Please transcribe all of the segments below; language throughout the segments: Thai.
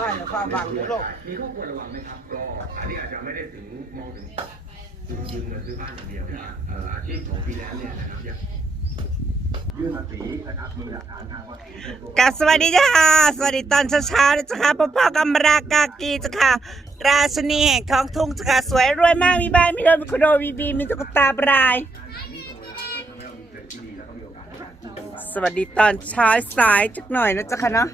ง่ายนะความบังในโลกมีข้อควรระวังไหมครับ ก็อันนี้อาจจะไม่ได้ถึงมองถึงยืมเงินซื้อบ้านอย่างเดียวนะครับอาชีพของฟรีแลนซ์เนี่ยนะครับยื่นภาษีนะครับมีหลักฐานทางภาษีกับสวัสดีจ้าสวัสดีตอนเช้าๆนะจ้าค่ะพ่อพ่อกำรากากีจ้าค่ะ ราชนีแห่งท้องทุ่งจ้าค่ะสวยรวยมากมีบ้านมีรถมีคอนโดมีบีมีตุ๊กตาบราย สวัสดีตอนเช้าสายจักหน่อยนะจ้าค่ะเนาะ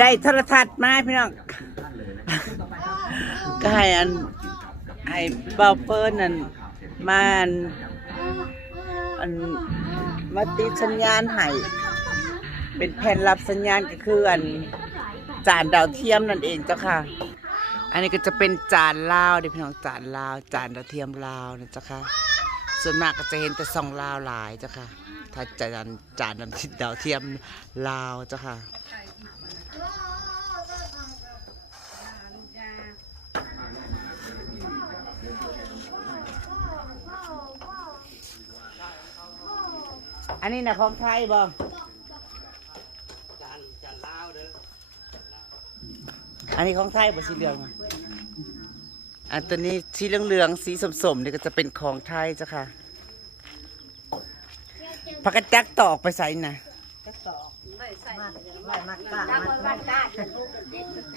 ได้โทรทัศน์มาพี่น้องก็ให้อันให้เบาเฟิร์นนั่นมาอันอันมาติดสัญญาณให้เป็นแผ่นรับสัญญาณก็คืออันจานดาวเทียมนั่นเองเจ้าค่ะ อันนี้ก็จะเป็นจานลาวเดี๋ยวพี่น้องจานลาว จานดาวเทียมลาวนะเจ้าค่ะ ส่วนมากก็จะเห็นแต่ซองลาวหลายเจ้าค่ะ ถ้าจานจานดาวเทียมลาวเจ้าค่ะ อันนี้นะของไทยบ่อันนี้ของไทยบ่สีเหลืองอะอันตัวนี้สีเหลืองๆสีสมๆนี่ก็จะเป็นของไทยจ้ะค่ะพักกระจักตอกไปใส่น่ะ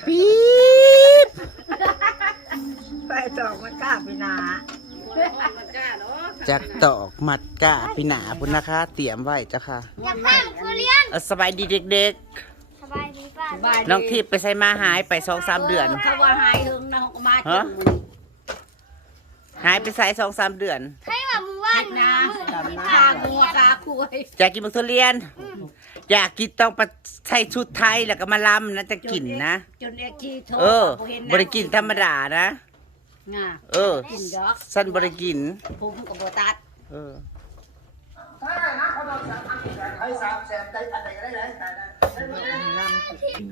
ปี๊บไปตอกมันกล้าไปนา จักตอกมัดกะปีหนาพุ่นนะคะ เตรียมไว้จ้ะค่ะอยากข้ามทุเรียนเอาสบายดีเด็กสบายดีป่ะๆน้องทิพย์ไปใส่มาหายไปสองสามเดือน เขาว่าหายถึงนะเขาก็มาฮะ หายไปใส่สองสามเดือน ให้ว่ามึงว่านะมึงตางัวตาคุยอยากกินบักทุเรียน อยากกินต้องไปใส่ชุดไทยแล้วก็มาลำนะจะกินนะ จนเรียกขี้โทเออบ่เห็บริกินธรรมดานะ ง่าเออ กินดอกสั้นบริกิน ผมกับโบตัดเออ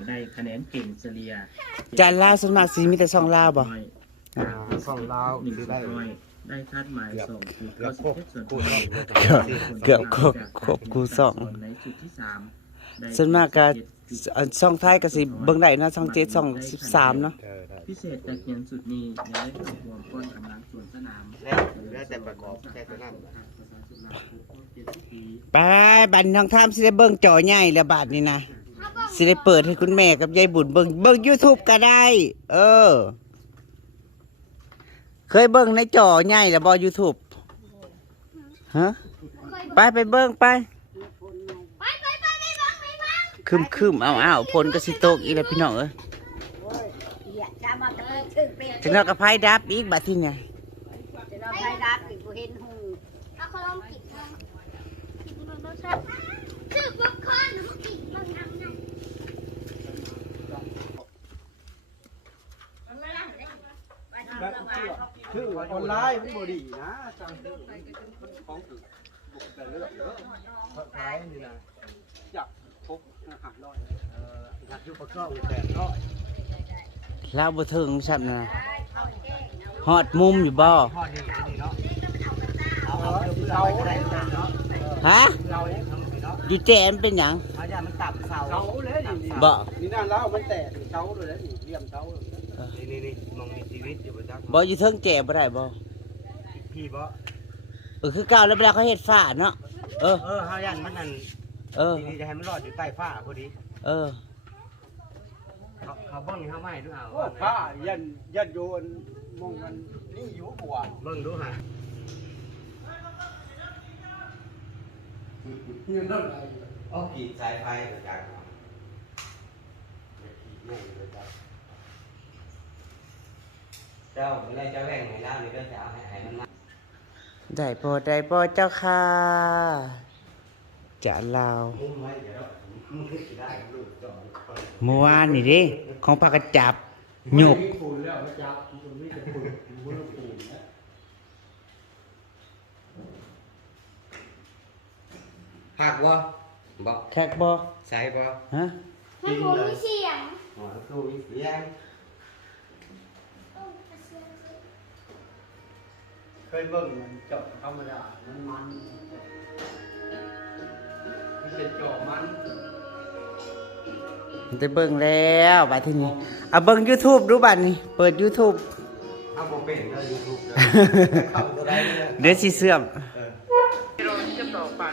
ได้คะแนนเก่งเฉลี่ยจานลาวส่วนมากสีมีแต่ซองลาวบ่น้อยสองลาวหนึ่งคือส่วได้นน้อยได้คาดหมายสองคือเก้าสิบเอ็ดส่วนกูน้อยเกือบเกือบครบครบกูสองในจุดที่สามได้ ส่วนมากก็อันช่องไทยก็สิเบิ่งได้เนาะช่องเจ็ดช่องสิบสามเนาะ พิเศษแต่เขียนสุดนี้ยังได้รวมก้นกำลังส่วนสนามแล้วแล้วแต่ประกอบแค่ตัวนั้นไปบันทองทามสิได้เบิ่งจอใหญ่แล้วบาดนี้นะสิได้เปิดให้คุณแม่กับยายบุญเบิ่งเบิ่ง YouTube ก็ได้ เออ เคยเบิ่งในจอใหญ่แล้วบ่ YouTube ฮะไปไปเบิ่งไปไปไปไปไปบ้างไปบ้าง คึมคึมเอาเอาพลก็สิโตกอีแล้วพี่น้องเอ้ยจะนอกกับไพ่ดับอีกบัดที่เนี่ยจะเราไปรับอีกบ่เห็นหูเอาขนมกินกินมันรสชาติคือป๊อปคอร์นกินมันทำไงคือออนไลน์มันบดีนะจังของถูกแต่เลือกเยอะขายนี่นะอยาก พกอาหารร้อยเอ่ออยากอยู่ปากช่องแปดร้อยเราบ่ถึงใช่ไหมนะฮอดมุมอยู่บ่ทอดนี่นี่เนาะเอาเอาเสาอะไรเนาะฮะเราเนี่ยทำไปเนาะอยู่แจมเป็นหยังอาจารย์มันตับเสาเสาเลยนี่บ่นี่นั่นแล้วมันแตกเสาเลยนี่เลี่ยมเสาเลยนี่นี่นี่มองมีชีวิตอยู่บนจักบ่อยู่เทิงแจบ่ได้บ่พี่บ่เออคือเก่าแล้วเวลาเขาเฮ็ดฝ้าเนาะเออเออเฮายันมันนั่น เออทีนี้จะให้มันรอดอยู่ใต้ฟ้าพอดีเออ เขาเขาเบิ้งให้เขาไม่ดูเอาฟ้ายันยันโยนมองกันนี่อยู่บัวเบิ้งดูฮะเงินเท่าไหร่อ๋อกีดสายไฟกับจากเจ้าไม่ได้เจ้าแหว่งให้เรานี่ก็จะเอาให้ให้มันมา ได้บ่ได้บ่เจ้าค่ะ จะลาวมุ้งไว้เดี๋ยวมึงคิดได้ลูกจอดคอยเมื่อวานนี่เด้ของปากกระจับหยุกปูนแล้วจับปูนไม่จะปูนปูนปูนนะหักบ่บ่แขกบ่ใส่บ่ฮะให้ผมมีเสียงหัวตู้มีเสียงเคยเบิ้งมันเจาะธรรมดามันมัน มันเป็นเจาะมันได้เบิ่งแล้วบัดทีนี้เอาเบิ่ง YouTube ดูบัดนี้ เปิด YouTube เอาโมเป็นเลยยูทูบเลยเข้าตัวได้เลยเดี๋ยวสิเสื่อม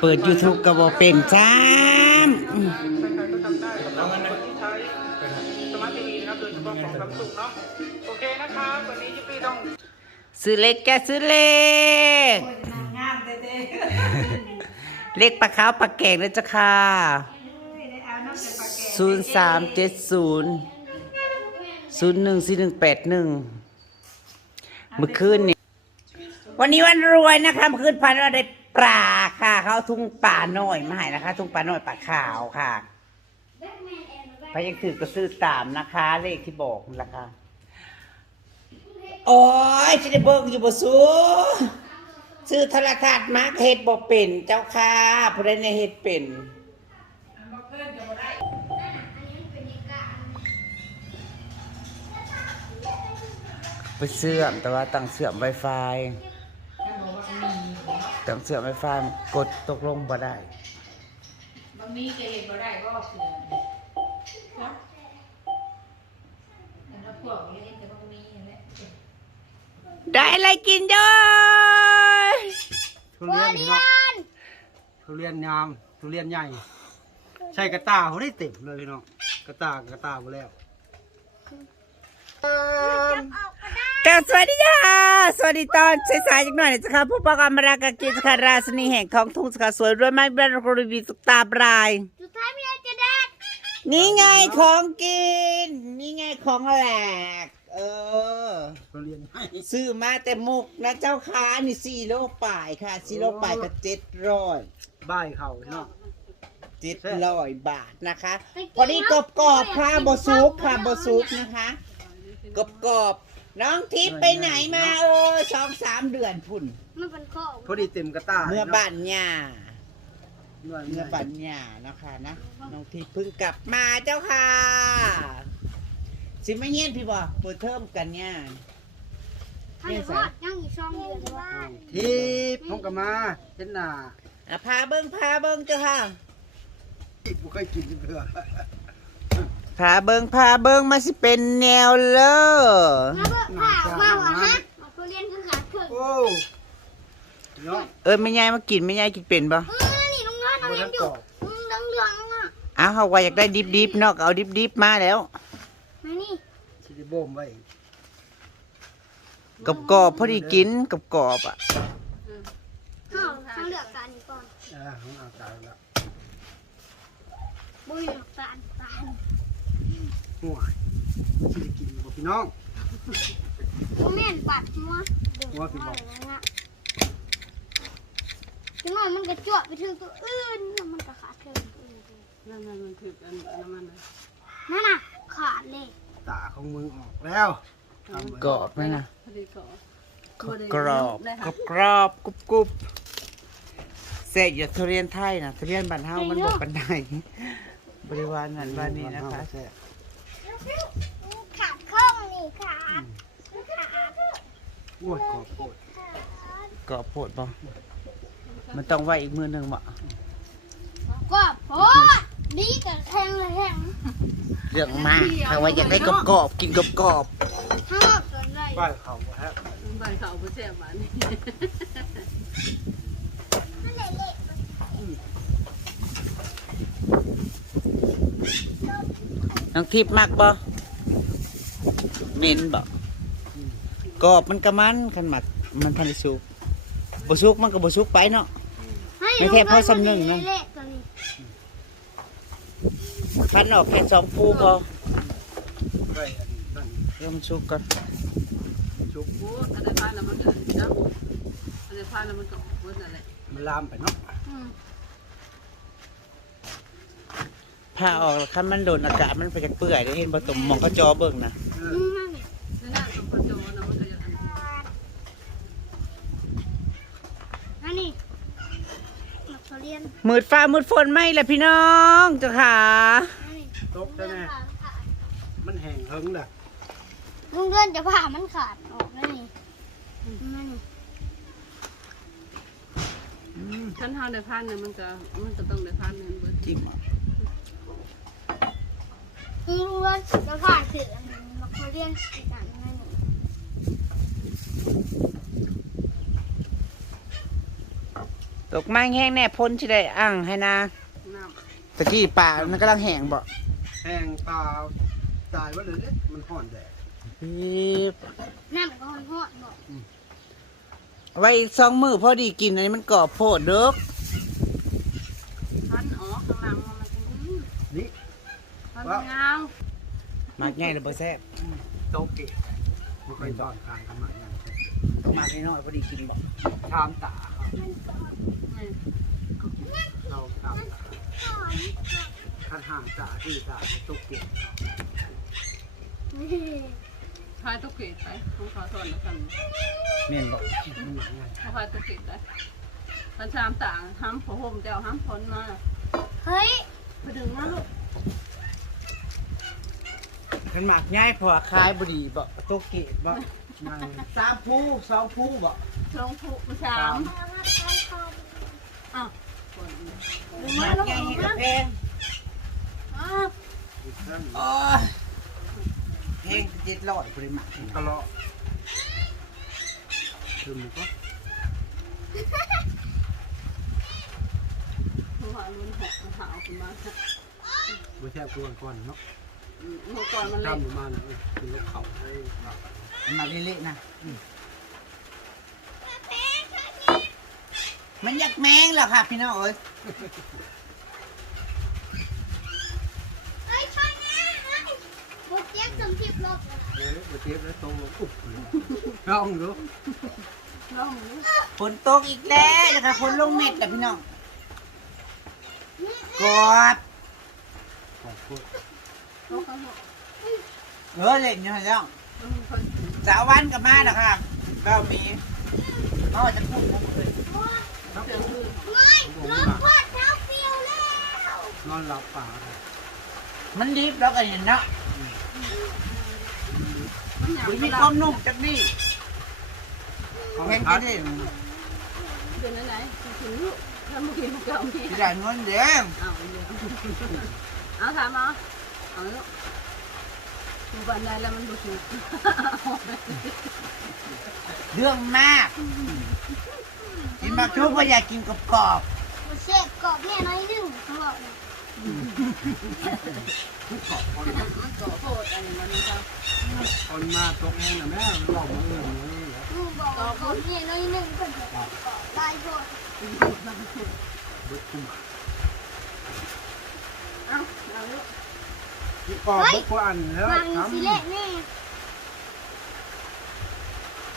เปิด YouTube ก็บ่เป็นจ้ามอืมซื้อเล็กแกซื้อเล็ก เล็กปลาขาวปลาแก่งเลยจ้ะค่ะศูนย์สามเจ็ดศูนย์ศูนย์หนึ่งสี่หนึ่งแปดหนึ่งเมื่อคืนนี่วันนี้วันรวยนะคะเมื่อคืนพันเราได้ปลาค่ะ เขาทุ่งปลาน่อยมาให้นะคะ ทุ่งปลาน่อยปลาขาวค่ะพยังถือก็ซื้อตามนะคะ เลขที่บอกนะคะ โอ้ยจะได้เบิกอยู่บ่สู ซื้อธนาคารมาเฮ็ดบ่เป็นเจ้าค่ะผู้ใดในเฮ็ดเป็น ไปเสื่อมแต่ว่าตั้งเสื่อม Wi-Fi ตั้งเสื่อม Wi-Fi กดตกลงบ่ได้ บางนี้จะเห็นบ่ได้ก็เสือครับแต่พวกนี้เห็นแต่บางนี้นั่นแหละได้อะไรกินด้วย ทุเรียนพี่น้องทุเรียนงามทุเรียนใหญ่ ใช่กระตาเขาได้เต็มเลยพี่น้องกระตากระตาหมดแล้วกราบสวัสดีค่ะสวัสดีตอนสายๆจักหน่อยนะจ๊ะค่ะผู้ประกอบมารากากิจค่ะราชนีแห่งของทุ่งสกาสวยรวยไม้แบรนด์รีวิวสุกตาบรายสุดท้ายพี่จะได้นี่ไงของกิน นี่ไงของแหลก เออทุเรียนใหญ่ซื้อมาแต่มุกนะเจ้าค้านี่สี่โลป่ายค่ะสี่โลป่ายก็เจ็ดร้อยบ้ายเขาพี่น้องเจ็ดร้อยบาทนะคะ พอดีกรอบกรอบๆค่ะบซุกค่ะบซุกนะคะกรอบกรอบๆน้องทิพย์ไปไหนมาเออสองสามเดือนพุ่น มันเป็นข้อพอดีเต็มกระตาเมื่อบ้านย่าเมื่อเมื่อบ้านย่านะคะนะน้องทิพย์เพิ่งกลับมาเจ้าค่ะ สิไม่เงี้ยนพี่บอกเปิดเทอมกันเนี่ยถ้าเดี๋ยวรอดยังอีกสองเดือนว่าทิพย์พงกมาเห็นหน้าอะพาเบิ้งพาเบิ้งเจ้าค่ะทิพย์บ่เคยกินเพื่อพาเบิ้งพาเบิ้งมาสิเป็นแนวเลอแล้วก็ผ่าออกมาว่าฮะออกตัวเรียนคือขาดครึ่งโอ้พี่น้องเออไม่ยายมากินไม่ยายกินเป็นปะเออนี่น้องน้อยน้องเรียนอยู่อืมเหลืองๆอะอ้าวเขาว่าอยากได้ดิบดิบๆเนาะก็เอาดิบดิบๆมาแล้ว มานี่สิได้บ่มไว้กรอบกรอบๆพอดีกินกรอบกรอบๆอะข้าวข้าวเหลือกกันก่อนอ่าของเอาตายแล้วบุยตาลตาลห่วยสิได้กินบ่พี่น้องบ่แม่นปัดหัวดึงหัวสิบอกเลยนะจังหน่อยมันก็จ่วไปถึงตัวอื่นแล้วมันก็ขาดครึ่งตัวอื่นนั่นนั่นมันคืออันอันนั้นมันนะนั่นน่ะ ขาดเลยตาของมึงออกแล้วทำไว้กรอบไหมนะพอดีก่อนกรอบกรอบกรอบกรุบกรุบเสร็จอย่าทุเรียนไทยนะทุเรียนบ้านเฮามันบอกกันได้บริวารนั้นบ้านนี้นะคะแซ่บขาดครึ่งนี่ขาดขาดโอ้ยกรอบโคตรกรอบโพดบ่มันต้องไว้อีกมือหนึ่งบ่ก็โอ้ดีกับแทงเลยแทง เรื่องมากถ้าว่าอยากได้กรอบกรอบๆกินกรอบกรอบถ้าเราเกินเลยบ้านเขาฮะบ้านเขาบ่แซ่บบ้านนี้นั่นแหละเละๆน้องทิพย์มักบ่เหม็นบ่กรอบมันกระมันขันหมักมันทันได้สุกบ่สุกมันก็บ่สุกไปเนาะไม่แค่พ่อสำนึกนะเละ ตัวนี้พันออกแค่สองปูพอไว้อันนั้นเริ่มนสุกก่อนชุบโอ้อันนั้นพานแล้วมันก็เนาะอันนั้นพานแล้วมันก็เบิดนั่นแหละมันลามไปเนาะอืมผ้าออกแล้วคันมันโดนอากาศมันไปจากเปื่อยได้เห็นบ่ตมมองก็จอเบิ่งนะ เอ อื อ มนั่นแหละ นั่นน่ะต้องคนโจนะมันก็จะอัน อันนี้นักเรียน มืดฟ้ามืดฝนไหมล่ะพี่น้องเจ้าค่ะอันนี้ตกแน่ๆมันแห้งเฮิงแหละลุงเดินจะผ่ามันขาดออกนั่นนี่นั่นนี่คันเฮาได้พานเนี่ยมันก็มันก็ต้องได้พานเนี่ยเบิดจิ้มเอารู้ว่าจะผ่านสื่ออันนี้มาเขาเรียนอีกอย่างนึง ตกไม้แห้งแน่พ้นที่ได้อ่างให้นาตะกี้ป่ามันกำลังแห้งบ่แห้งตาตายว่าเลยเนี่ยมันห่อนแดดปี๊บน้ำก็หอดบอกเอาไว้อีกสองมือพอดีกินอันนี้มันกรอบโพดเด้อพันออกข้างหลังมันมันนี่พันยาวมากง่ายเลยบ่แซ่บโตเกะมันค่อยดอนคายกันมาเนี่ยต้องมากน้อยๆพอดีกินบ่ชามตาครับเรา ชามตาคันห่างตาที่ตาโตเกะพายตุกเกตไปของเขาทนนะกันแม่นบ่มันหนักไงเขาพายตุกเกตได้พันชามต่างห้ามผมเจ้าห้ามพ้นมาเฮ้ยไปดึงมาลูกขันหมากง่ายเพอคลายบ่ดีบ่โตเกะบ่นั่งสามผู้สองผู้บ่ลงผูมาชามห มากง่ายให้กับแพงอีกครั้งโอ้ยแพงเจ็ดร้อยปริมาณตลอดคือมันก็หัวมันหกมันหาวขึ้นมาไม่ใช่กวนก่อนเนาะเมื่อก่อนมันเล็กจำมาเนี่ยคือรถเขาให้เราหมากเละๆนะ มมันอยากแมงแล้วค่ะพี่น้องเอ้ยเฮ้ยช่วยนะเฮ้ยบุกเจี๊ยบจมทิพย์โลกเลยเอ๊ะมาเทียบแล้วโตอุ๊บเลยลองดูล่องนี้ฝนตกอีกแล้วนะคะฝนลงเม็ดแล้วพี่น้องกอดขอบคุณเขาเขาบอกเออเล่นอยู่แล้วมันคนสาววันกับมาแล้วค่ะเรามีเขาจะพูดผมเลยเสี ยงคือไม่ลงพอดเท้าเปียวแล้วนอนหลับป่ามันดิบแล้วก็เห็นเนาะมันหยาบมันมีความนุ่มจักนี่เขาแข็งพัจะดได้เดือนไหนถึงลูกถ้าเมื่อกี้มันเก่าที่ที่ได้เงินเด้งเอาเดี๋ยวเอาถามเอาเอาลูกดูบันไดแล้วมันดูถูกเรื่องมาก กินบักชุบก็อยากกินกรอบมันเชฟกรอบแน่น้อยหนึ่งเขาบอกเลยมันก่อโคตรอะไรมันนะครับคนมาตกเองนะแม่หลอกมาเอื่นเลยลูกบอกว่ากรอบแน่น้อยหนึ่งเป็นกรอบลายโบดบึ้คุ้มเอาเอาลูกที่ปอกบึ้กอันแล้ววางทำ สิเละแน่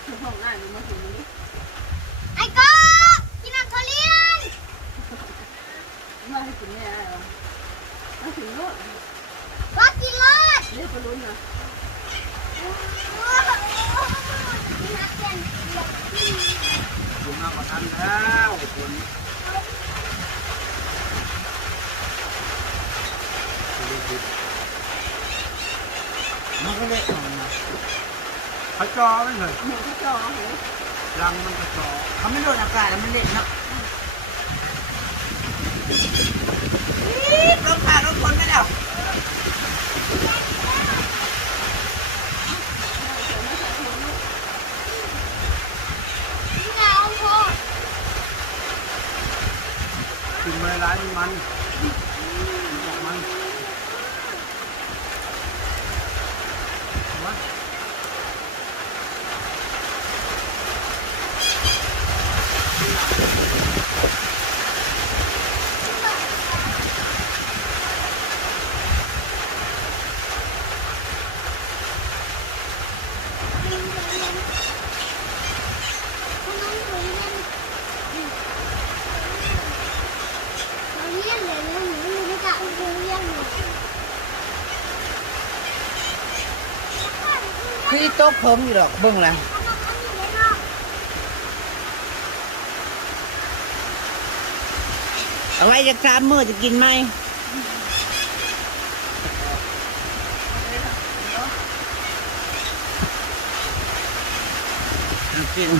ถึงห้องหน้าดูมาถึงนี้ ไอ้ก็กินน้ำทุเรียน มาให้ถึงเนี่ยอะไรวะมาถึงลูก ก็กินรส เรียกไปลุ้นนะ กินน้ำเย็น คุณมาประกันแล้วคุณ ๆมันก็เลยออกมา เขา จอไม่เลยหมูที่จอเหรอรังมันก็จอเขาไม่โดนอากาศแล้วมันเด็ดเนาะรถผ่านรถคนไม่แล้ว กินน้ำโพด กินไม่ร้ายมันบอกมันว่า กินทุเรียนคุณน้องทุเรียนทุเรียนเลยนะหนูไม่กล้าทุเรียนเลย คือโต๊ะเพิ่มอยู่หรอกเบิ่งละอาไว้จะสามมื้อจะกินไหมกิน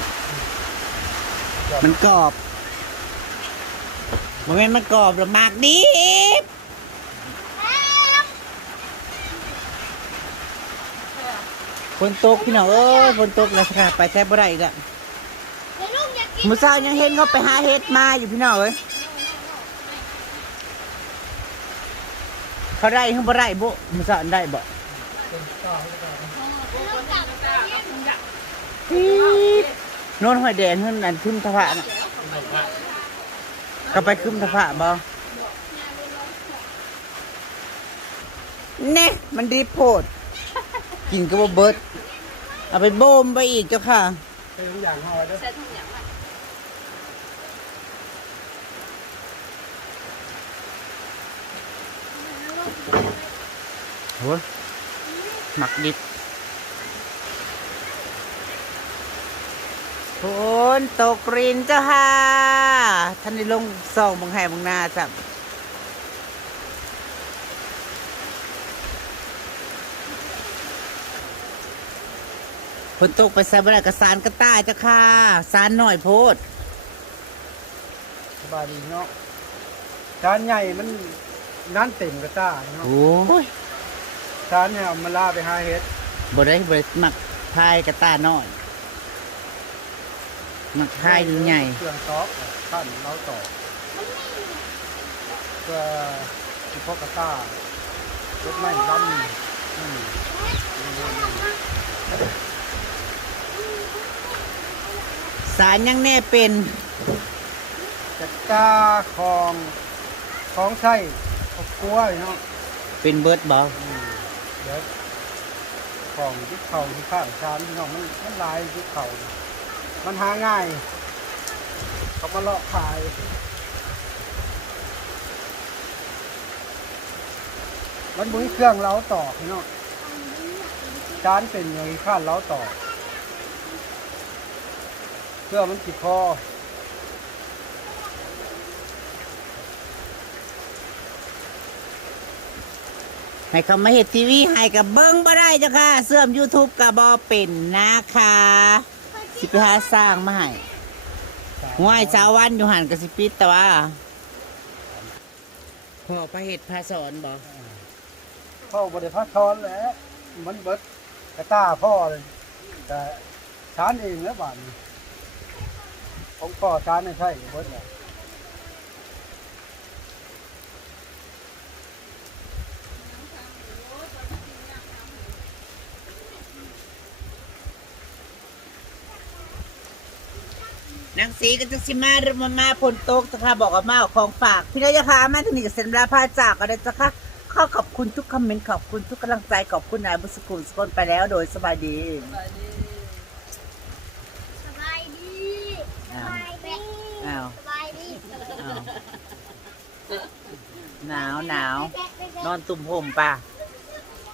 มันกรอบมันไม่นมันกรอบหรอมากดิบ ฝนตกพี่น้องเอ้ยฝนตกแล้วค่ะไปแซ่บบ่ได้อีกอะแล้วลูกอยากกินมื้อเช้ายังเห็นเขาไปหาเห็ดมาอยู่พี่น้องเอ้ยเขาได้เขาบ่ได้บ่มื้อเช้าได้บ่ลูกกลับไปเนี่ยปี๊ดโน่นหอยแดงเพิ่นอันขึ้นทะพะน่ะก็ไปขึ้นทะพะบ่เน่มันดีโพด กินก็บ่เบิด เอาไปโบมไปอีกเจ้าค่ะเป็นทุกอย่างห่อเด้อใส่ถุงอย่างไรโอ้ยหมักดิบฝนตกรินเจ้าค่ะ ท่านได้ลงซองบางแห่บางนาจ้ะ ฝนตกไปใส่บรรกสารกระต่ายเจ้าค่ะ สารหน่อยโพดสบายดีเนาะจานใหญ่มันนั่นเต็มกระต้าเนาะโอ้ยจานเนี่ยเอามาล่าไปหาเฮ็ดบ่ได้บ่ได้หมักพายกระต่ายน้อยหมักพายใหญ่เครื่องซอกขั้นเราต่อเพื่อที่พกกระต้ารถไม่ล้ำนี่ สารยังแน่เป็นจัดกาของของใช้ครอบครัวเนาะเป็นเบิร์ดบออืมเดี๋ยวของที่เขาที่ข้างชานพี่น้องมันมันหลายที่เขา มันหาง่าย เขามาเลาะขายมันบุ้ยเครื่องเล้าต่อพี่น้องจานเป็นอย่างนี้ข้านเล้าต่อ เพื่อมันติดคอให้เขามาเห็ดทีวีให้กับเบิ้งบ่ได้จ้าค่ะเสื่อม YouTube กับบอเป็นนะคะสิไปหาสร้างมาให้ห้วยสาววันอยู่หันกับสิปิดแต่ว่าพอพระเห็ดพระสอนบอพ่อบริพัตรทอนแล้วมันเบิดกระตาพ่อเลยแต่ชานเองแล้วบ้าน ของพ่อชานไม่ใช่เบิดเลยนางสีก็จะสิมาหรือมามาผลตกจ้าค่ะบอกกับมาเอาของฝาก พี่น้อยค่ะมาที่นี่กับเซ็นลาพาจากกันเลยจ้าค่ะขอขอบคุณทุกคอมเมนต์ขอบคุณทุกกำลังใจขอบคุณนายบุษกุลสกลไปแล้วโดยสบายดี สบายดี อ้า ส ว บายดี อ้าว สบายดี อ้าว หนาวหนาวนอนตุ่มห่มป่ะส